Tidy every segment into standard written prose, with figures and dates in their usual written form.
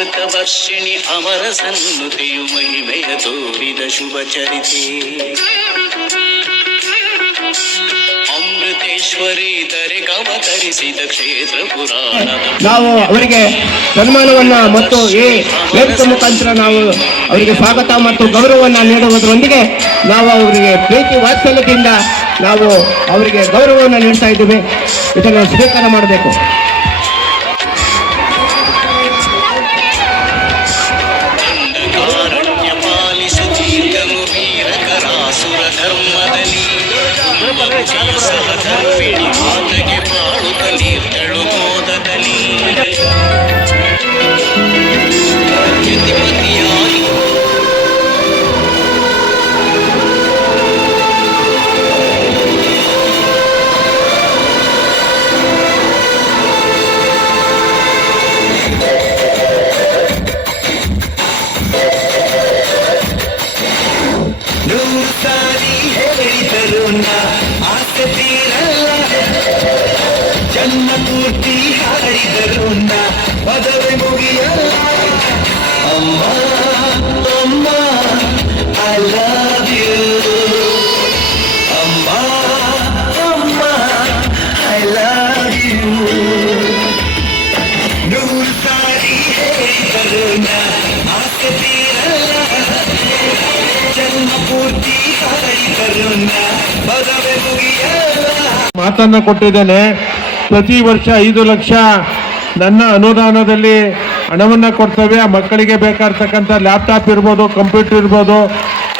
ಅಮೃತ ವರ್ಷಿಣಿ ಅಮರ ಸನ್ನುತಿಯು ಮಹಿಮೆಯ ತೋರಿದ ಶುಭ ಚರಿತೆ. ಅಮೃತೇಶ್ವರಿ ದರೆಗವತರಿಸಿದ ಕ್ಷೇತ್ರ ಪುರಾಣದ ನಾವು ಅವರಿಗೆ ಸನ್ಮಾನವನ್ನ ಮತ್ತು ಈ ವೇದಿಕೆ ಮುಖಾಂತರ ನಾವು ಅವರಿಗೆ ಸ್ವಾಗತ ಮತ್ತು ಗೌರವವನ್ನು ನೀಡುವುದರೊಂದಿಗೆ ನಾವು ಅವರಿಗೆ ಪ್ರೀತಿ ವಾತ್ಸಲ್ಯದಿಂದ ನಾವು ಅವರಿಗೆ ಗೌರವವನ್ನು ನೀಡ್ತಾ ಇದ್ದೀವಿ. ಇದನ್ನು ಸ್ವೀಕಾರ ಮಾಡಬೇಕು. ಸಹಧರ್ಮಿಣಿ ಮಾತೆಗೆ ಬಾಳುತ್ತ ನೀರ್ಗಳು ಮೋದದಲ್ಲಿ ಯತಿಪತಿಯಾಗಿ ಜನ್ಮ ಪೂರ್ತಿ ಹಾಡಿದರು ಪದವಿ ಮುಗಿಯಲ್ಲ. ಅಮ್ಮ ಅಮ್ಮ ಐ ಲವ್ ಯು, ಅಮ್ಮ ಅಮ್ಮ ಐ ಲವ್ ಯು. ನೂರು ಸಾರಿ ಹೇಳಿದರು ಆಸೆ ತೀರಲ್ಲ, ಜನ್ಮ ಪೂರ್ತಿ ಹಾಡಿದರು ಪದವಿ ಮುಗಿಯಲ್ಲ. ಮಾತನ್ನ ಕೊಟ್ಟಿದ್ದೇನೆ. ಪ್ರತಿ ವರ್ಷ 5 ಲಕ್ಷ ನನ್ನ ಅನುದಾನದಲ್ಲಿ ಹಣವನ್ನು ಕೊಡ್ತೇವೆ. ಆ ಮಕ್ಕಳಿಗೆ ಬೇಕಾಗಿರ್ತಕ್ಕಂಥ ಲ್ಯಾಪ್ಟಾಪ್ ಇರ್ಬೋದು, ಕಂಪ್ಯೂಟರ್ ಇರ್ಬೋದು,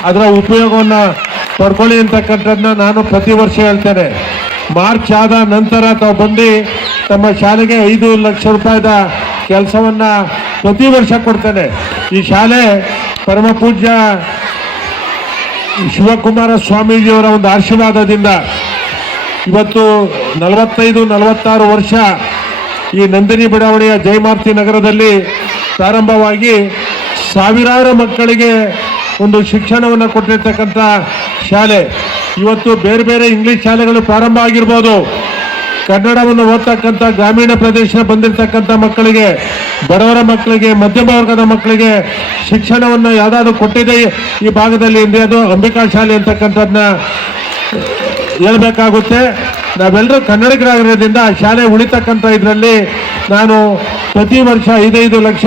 ಅದರ ಉಪಯೋಗವನ್ನು ಪಡ್ಕೊಳ್ಳಿ ಅಂತಕ್ಕಂಥದ್ದನ್ನ ನಾನು ಪ್ರತಿ ವರ್ಷ ಹೇಳ್ತೇನೆ. ಮಾರ್ಚ್ ಆದ ನಂತರ ತಾವು ಬಂದು ತಮ್ಮ ಶಾಲೆಗೆ 5 ಲಕ್ಷ ರೂಪಾಯಿದ ಕೆಲಸವನ್ನು ಪ್ರತಿ ವರ್ಷ ಕೊಡ್ತೇನೆ. ಈ ಶಾಲೆ ಪರಮ ಪೂಜ್ಯ ಶಿವಕುಮಾರ ಸ್ವಾಮೀಜಿಯವರ ಒಂದು ಆಶೀರ್ವಾದದಿಂದ ಇವತ್ತು 45-46 ವರ್ಷ ಈ ನಂದಿನಿ ಬಡಾವಣೆಯ ಜಯಮಾರ್ತಿ ನಗರದಲ್ಲಿ ಪ್ರಾರಂಭವಾಗಿ ಸಾವಿರಾರು ಮಕ್ಕಳಿಗೆ ಒಂದು ಶಿಕ್ಷಣವನ್ನು ಕೊಟ್ಟಿರ್ತಕ್ಕಂಥ ಶಾಲೆ. ಇವತ್ತು ಬೇರೆ ಬೇರೆ ಇಂಗ್ಲೀಷ್ ಶಾಲೆಗಳು ಪ್ರಾರಂಭ ಆಗಿರ್ಬೋದು. ಕನ್ನಡವನ್ನು ಓದ್ತಕ್ಕಂಥ ಗ್ರಾಮೀಣ ಪ್ರದೇಶ ಬಂದಿರತಕ್ಕಂಥ ಮಕ್ಕಳಿಗೆ, ಬಡವರ ಮಕ್ಕಳಿಗೆ, ಮಧ್ಯಮ ವರ್ಗದ ಮಕ್ಕಳಿಗೆ ಶಿಕ್ಷಣವನ್ನು ಯಾವುದಾದ್ರು ಕೊಟ್ಟಿದೆ ಈ ಭಾಗದಲ್ಲಿ ಅಂದರೆ ಅದು ಅಂಬಿಕಾ ಶಾಲೆ ಅಂತಕ್ಕಂಥದ್ದನ್ನ ಹೇಳಬೇಕಾಗುತ್ತೆ. ನಾವೆಲ್ಲರೂ ಕನ್ನಡಿಗರಾಗಿರೋದ್ರಿಂದ ಆ ಶಾಲೆ ಉಳಿತಕ್ಕಂಥ ಇದರಲ್ಲಿ ನಾನು ಪ್ರತಿ ವರ್ಷ 5 ಲಕ್ಷ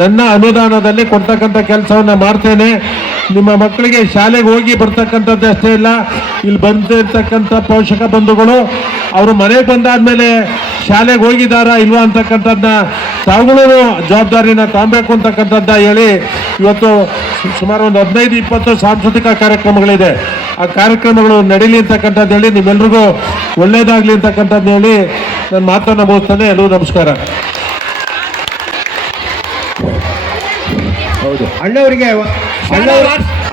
ನನ್ನ ಅನುದಾನದಲ್ಲಿ ಕೊಡ್ತಕ್ಕಂಥ ಕೆಲಸವನ್ನು ಮಾಡ್ತೇನೆ. ನಿಮ್ಮ ಮಕ್ಕಳಿಗೆ ಶಾಲೆಗೆ ಹೋಗಿ ಬರ್ತಕ್ಕಂಥದ್ದು ಅಷ್ಟೇ ಇಲ್ಲ, ಇಲ್ಲಿ ಬಂದಿರ್ತಕ್ಕಂಥ ಪೋಷಕ ಬಂಧುಗಳು ಅವರು ಮನೆಗೆ ಬಂದಾದ್ಮೇಲೆ ಶಾಲೆಗೆ ಹೋಗಿದ್ದಾರಾ ಇಲ್ವಾ ಅಂತಕ್ಕಂಥದ್ದನ್ನ ತಾವುಗಳು ಜವಾಬ್ದಾರಿನ ತಾಂಬೇಕು ಅಂತಕ್ಕಂಥದ್ದ ಹೇಳಿ ಇವತ್ತು ಸುಮಾರು ಒಂದು 15-20 ಸಾಂಸ್ಕೃತಿಕ ಕಾರ್ಯಕ್ರಮಗಳಿದೆ. ಆ ಕಾರ್ಯಕ್ರಮಗಳು ನಡೀಲಿ ಅಂತಕ್ಕಂಥದ್ದು ಹೇಳಿ ನಿಮ್ಮೆಲ್ರಿಗೂ ಒಳ್ಳೇದಾಗಲಿ ಅಂತಕ್ಕಂಥದ್ದು ಹೇಳಿ ನಾನು ಮಾತನ್ನು ಮುಗಿಸ್ತೇನೆ. ಎಲ್ಲರೂ ನಮಸ್ಕಾರ. ಹೌದು,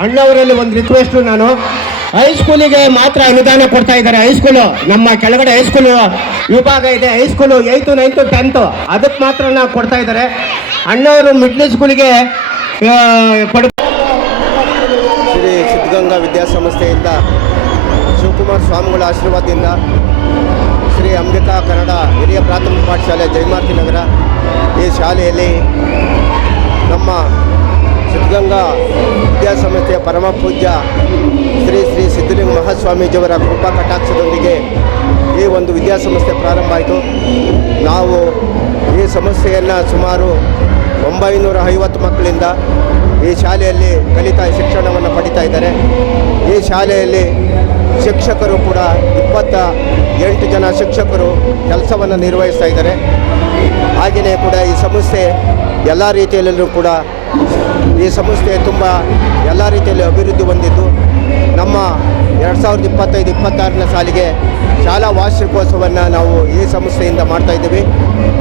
ಅಣ್ಣವರಲ್ಲಿ ಒಂದು ರಿಕ್ವೆಸ್ಟು. ನಾನು ಹೈಸ್ಕೂಲಿಗೆ ಮಾತ್ರ ಅನುದಾನ ಕೊಡ್ತಾ ಇದ್ದಾರೆ. ಹೈಸ್ಕೂಲು ನಮ್ಮ ಕೆಳಗಡೆ ಹೈಸ್ಕೂಲು ವಿಭಾಗ ಇದೆ. ಹೈಸ್ಕೂಲು 8th, 9th, 10th ಅದಕ್ಕೆ ಮಾತ್ರ ನಾವು ಕೊಡ್ತಾ ಇದ್ದಾರೆ. ಅಣ್ಣವರು ಮಿಡ್ಲ್ ಸ್ಕೂಲಿಗೆ ಶ್ರೀ ಸಿದ್ಧಗಂಗಾ ವಿದ್ಯಾಸಂಸ್ಥೆಯಿಂದ ಶಿವಕುಮಾರ ಸ್ವಾಮಿಗಳ ಆಶೀರ್ವಾದದಿಂದ ಶ್ರೀ ಅಂಬಿಕಾ ಕನ್ನಡ ಹಿರಿಯ ಪ್ರಾಥಮಿಕ ಪಾಠಶಾಲೆ ಜಯಮಾರ್ತಿ ನಗರ ಈ ಶಾಲೆಯಲ್ಲಿ ನಮ್ಮ ಸಿದ್ಧಗಂಗಾ ವಿದ್ಯಾಸಂಸ್ಥೆಯ ಪರಮ ಪೂಜ್ಯ ಶ್ರೀ ಶ್ರೀ ಸಿದ್ಧಲಿಂಗ ಮಹಾಸ್ವಾಮೀಜಿಯವರ ಕೃಪಾ ಕಟಾಕ್ಷದೊಂದಿಗೆ ಈ ಒಂದು ವಿದ್ಯಾಸಂಸ್ಥೆ ಪ್ರಾರಂಭ ಆಯಿತು. ನಾವು ಈ ಸಂಸ್ಥೆಯನ್ನು ಸುಮಾರು 950 ಮಕ್ಕಳಿಂದ ಈ ಶಾಲೆಯಲ್ಲಿ ಕಲಿತಾ ಶಿಕ್ಷಣವನ್ನು ಪಡಿತಾ ಇದ್ದಾರೆ. ಈ ಶಾಲೆಯಲ್ಲಿ ಶಿಕ್ಷಕರು ಕೂಡ 28 ಜನ ಶಿಕ್ಷಕರು ಕೆಲಸವನ್ನು ನಿರ್ವಹಿಸ್ತಾ ಇದ್ದಾರೆ. ಹಾಗೆಯೇ ಕೂಡ ಈ ಸಂಸ್ಥೆ ಎಲ್ಲ ರೀತಿಯಲ್ಲೂ ಕೂಡ ಈ ಸಂಸ್ಥೆ ತುಂಬ ಎಲ್ಲ ರೀತಿಯಲ್ಲಿ ಅಭಿವೃದ್ಧಿ ಹೊಂದಿದ್ದು ನಮ್ಮ 2025-26ನೇ ಸಾಲಿಗೆ ಶಾಲಾ ವಾರ್ಷಿಕೋತ್ಸವವನ್ನು ನಾವು ಈ ಸಂಸ್ಥೆಯಿಂದ ಮಾಡ್ತಾಯಿದ್ದೀವಿ.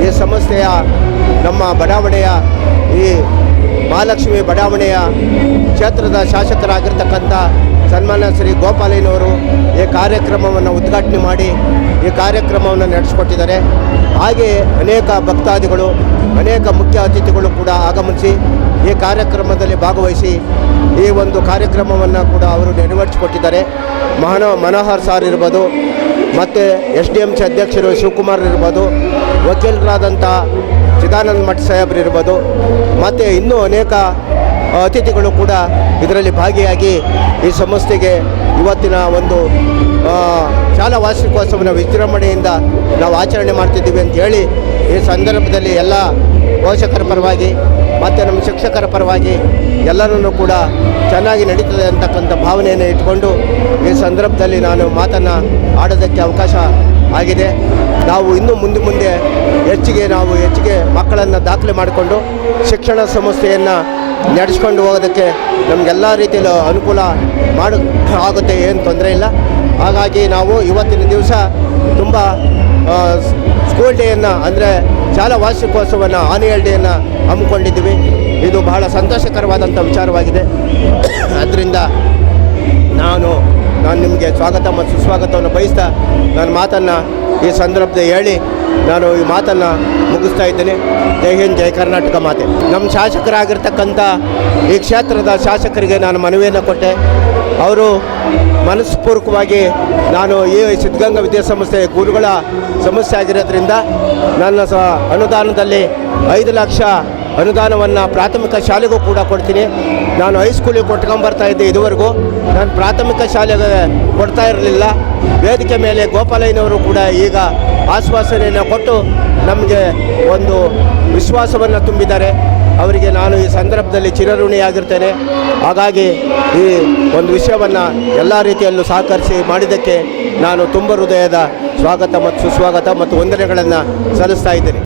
ಈ ಸಂಸ್ಥೆಯ ನಮ್ಮ ಬಡಾವಣೆಯ ಈ ಮಹಾಲಕ್ಷ್ಮಿ ಬಡಾವಣೆಯ ಕ್ಷೇತ್ರದ ಶಾಸಕರಾಗಿರ್ತಕ್ಕಂಥ ಸನ್ಮಾನ್ಯ ಶ್ರೀ ಗೋಪಾಲಯ್ಯನವರು ಈ ಕಾರ್ಯಕ್ರಮವನ್ನು ಉದ್ಘಾಟನೆ ಮಾಡಿ ಈ ಕಾರ್ಯಕ್ರಮವನ್ನು ನಡೆಸಿಕೊಟ್ಟಿದ್ದಾರೆ. ಹಾಗೆ ಅನೇಕ ಭಕ್ತಾದಿಗಳು, ಅನೇಕ ಮುಖ್ಯ ಅತಿಥಿಗಳು ಕೂಡ ಆಗಮಿಸಿ ಈ ಕಾರ್ಯಕ್ರಮದಲ್ಲಿ ಭಾಗವಹಿಸಿ ಈ ಒಂದು ಕಾರ್ಯಕ್ರಮವನ್ನು ಕೂಡ ಅವರು ನೆರವೇರಿಸಿಕೊಟ್ಟಿದ್ದಾರೆ. ಮನೋಹರ್ ಸಾರ್ ಇರ್ಬೋದು, ಮತ್ತು SDMC ಅಧ್ಯಕ್ಷರು ಶಿವಕುಮಾರ್ ಇರ್ಬೋದು, ವಕೀಲರಾದಂಥ ಚಿದಾನಂದ ಮಠ ಸಾಹೇಬ್ರು ಇರ್ಬೋದು, ಮತ್ತು ಇನ್ನೂ ಅನೇಕ ಅತಿಥಿಗಳು ಕೂಡ ಇದರಲ್ಲಿ ಭಾಗಿಯಾಗಿ ಈ ಸಂಸ್ಥೆಗೆ ಇವತ್ತಿನ ಒಂದು ಶಾಲಾ ವಾರ್ಷಿಕೋತ್ಸವನ ವಿಜೃಂಭಣೆಯಿಂದ ನಾವು ಆಚರಣೆ ಮಾಡ್ತಿದ್ದೀವಿ ಅಂತ ಹೇಳಿ ಈ ಸಂದರ್ಭದಲ್ಲಿ ಎಲ್ಲ ಪೋಷಕರ ಪರವಾಗಿ ಮತ್ತು ನಮ್ಮ ಶಿಕ್ಷಕರ ಪರವಾಗಿ ಎಲ್ಲರನ್ನೂ ಕೂಡ ಚೆನ್ನಾಗಿ ನಡೀತದೆ ಅಂತಕ್ಕಂಥ ಭಾವನೆಯನ್ನು ಇಟ್ಕೊಂಡು ಈ ಸಂದರ್ಭದಲ್ಲಿ ನಾನು ಮಾತನ್ನು ಆಡೋದಕ್ಕೆ ಅವಕಾಶ ಆಗಿದೆ. ನಾವು ಇನ್ನೂ ಮುಂದೆ ಹೆಚ್ಚಿಗೆ ಮಕ್ಕಳನ್ನು ದಾಖಲೆ ಮಾಡಿಕೊಂಡು ಶಿಕ್ಷಣ ಸಂಸ್ಥೆಯನ್ನು ನಡೆಸ್ಕೊಂಡು ಹೋಗೋದಕ್ಕೆ ನಮಗೆಲ್ಲ ರೀತಿಯಲ್ಲೂ ಅನುಕೂಲ ಆಗುತ್ತೆ, ಏನು ತೊಂದರೆ ಇಲ್ಲ. ಹಾಗಾಗಿ ನಾವು ಇವತ್ತಿನ ದಿವಸ ತುಂಬ ಸ್ಕೂಲ್ ಡೇಯನ್ನು ಅಂದರೆ ಶಾಲಾ ವಾರ್ಷಿಕೋತ್ಸವವನ್ನು ಆನ್ಯುವಲ್ ಡೇಯನ್ನು ಹಮ್ಮಿಕೊಂಡಿದ್ದೀವಿ. ಇದು ಬಹಳ ಸಂತೋಷಕರವಾದಂಥ ವಿಚಾರವಾಗಿದೆ. ಅದರಿಂದ ನಾನು ನಿಮಗೆ ಸ್ವಾಗತ ಮತ್ತು ಸುಸ್ವಾಗತವನ್ನು ಬಯಸ್ತಾ ನಾನು ಮಾತನ್ನು ಈ ಸಂದರ್ಭದಲ್ಲಿ ಹೇಳಿ ನಾನು ಈ ಮಾತನ್ನು ಮುಗಿಸ್ತಾ ಇದ್ದೇನೆ. ಜೈ ಹಿಂದ್, ಜೈ ಕರ್ನಾಟಕ ಮಾತೆ. ನಮ್ಮ ಶಾಸಕರಾಗಿರ್ತಕ್ಕಂಥ ಈ ಕ್ಷೇತ್ರದ ಶಾಸಕರಿಗೆ ನಾನು ಮನವಿಯನ್ನು ಕೊಟ್ಟೆ. ಅವರು ಮನಸ್ಪೂರ್ವಕವಾಗಿ ನಾನು ಈ ಸಿದ್ಧಗಂಗಾ ವಿದ್ಯಾಸಂಸ್ಥೆ ಗುರುಗಳ ಸಮಸ್ಯೆ ಆಗಿರೋದ್ರಿಂದ ನನ್ನ ಅನುದಾನದಲ್ಲಿ 5 ಲಕ್ಷ ಅನುದಾನವನ್ನು ಪ್ರಾಥಮಿಕ ಶಾಲೆಗೂ ಕೂಡ ಕೊಡ್ತೀನಿ. ನಾನು ಹೈಸ್ಕೂಲಿಗೆ ಕೊಟ್ಕೊಂಬರ್ತಾ ಇದ್ದೆ ಇದುವರೆಗೂ. ನಾನು ಪ್ರಾಥಮಿಕ ಶಾಲೆಗೆ ಕೊಡ್ತಾ ಇರಲಿಲ್ಲ. ವೇದಿಕೆ ಮೇಲೆ ಗೋಪಾಲಯ್ಯನವರು ಕೂಡ ಈಗ ಆಶ್ವಾಸನೆಯನ್ನು ಕೊಟ್ಟು ನಮಗೆ ಒಂದು ವಿಶ್ವಾಸವನ್ನು ತುಂಬಿದ್ದಾರೆ. ಅವರಿಗೆ ನಾನು ಈ ಸಂದರ್ಭದಲ್ಲಿ ಚಿರಋಣಿಯಾಗಿರ್ತೇನೆ. ಹಾಗಾಗಿ ಈ ಒಂದು ವಿಷಯವನ್ನು ಎಲ್ಲ ರೀತಿಯಲ್ಲೂ ಸಹಕರಿಸಿ ಮಾಡಿದ್ದಕ್ಕೆ ನಾನು ತುಂಬ ಹೃದಯದ ಸ್ವಾಗತ ಮತ್ತು ಸುಸ್ವಾಗತ ಮತ್ತು ವಂದನೆಗಳನ್ನು ಸಲ್ಲಿಸ್ತಾ ಇದ್ದೇನೆ.